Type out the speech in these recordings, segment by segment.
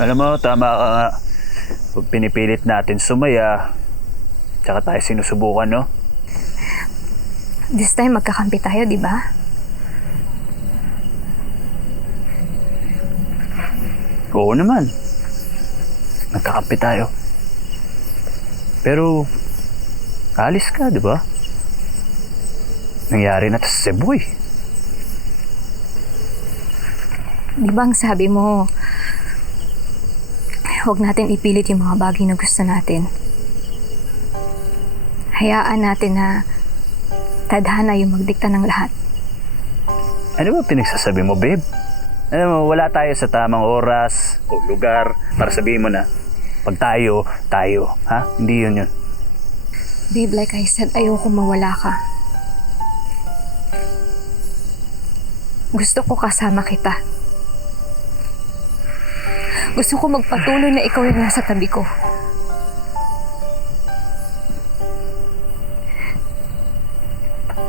Alam mo, tama ka nga. Pag pinipilit natin sumaya, tsaka tayo sinusubukan, no? This time magkakampi tayo, di ba? Oo naman. Nagkakampi tayo. Pero, alis ka, di ba? Nangyari na to sa Cebu eh. Di ba ang sabi mo, huwag natin ipilit yung mga bagay na gusto natin. Hayaan natin na tadhana yung magdikta ng lahat. Ano ba pinagsasabi mo, babe? Alam mo, wala tayo sa tamang oras o lugar para sabihin mo na, pag tayo, tayo. Ha? Hindi yun yun. Babe, like I said, ayoko mawala ka. Gusto ko kasama kita. Gusto ko magpatuloy na ikaw yung nasa tabi ko.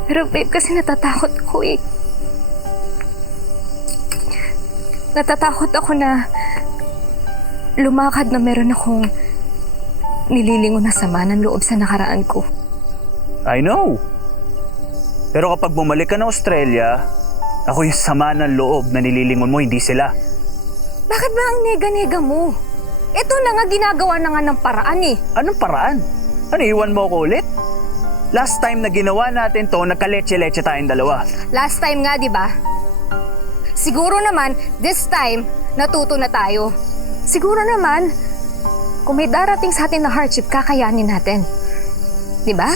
Pero babe, kasi natatakot ako eh. Natatakot ako na lumakad na meron akong nililingon na sama ng loob sa nakaraan ko. I know. Pero kapag bumalik ka na Australia, ako yung sama ng loob na nililingon mo, hindi sila. Bakit ba ang nega-nega mo? Ito na nga ginagawa na nga ng paraan eh. Anong paraan? Ano, iwan mo ako ulit? Last time na ginawa natin to, nagka-leche-leche tayong dalawa. Last time nga, di ba? Siguro naman, this time, natuto na tayo. Siguro naman, kung may darating sa atin na hardship, kakayanin natin. Di ba?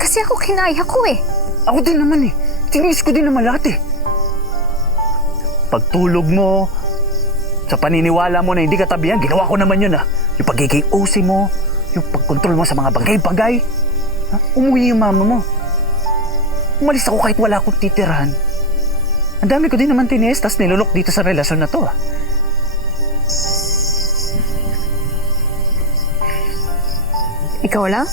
Kasi ako kinaya ko eh. Ako din naman eh. Tinis ko din naman lahat eh. Pagtulog mo, sa paniniwala mo na hindi ka tabihan, ginawa ko naman yun ah. Yung pagiging OC mo, yung pagkontrol mo sa mga bagay-bagay. Ha? Umuwi yung mama mo. Umalis ako kahit wala akong titirahan. Ang dami ko din naman tiniis, tas nilunok dito sa relasyon na to ah. Ikaw lang?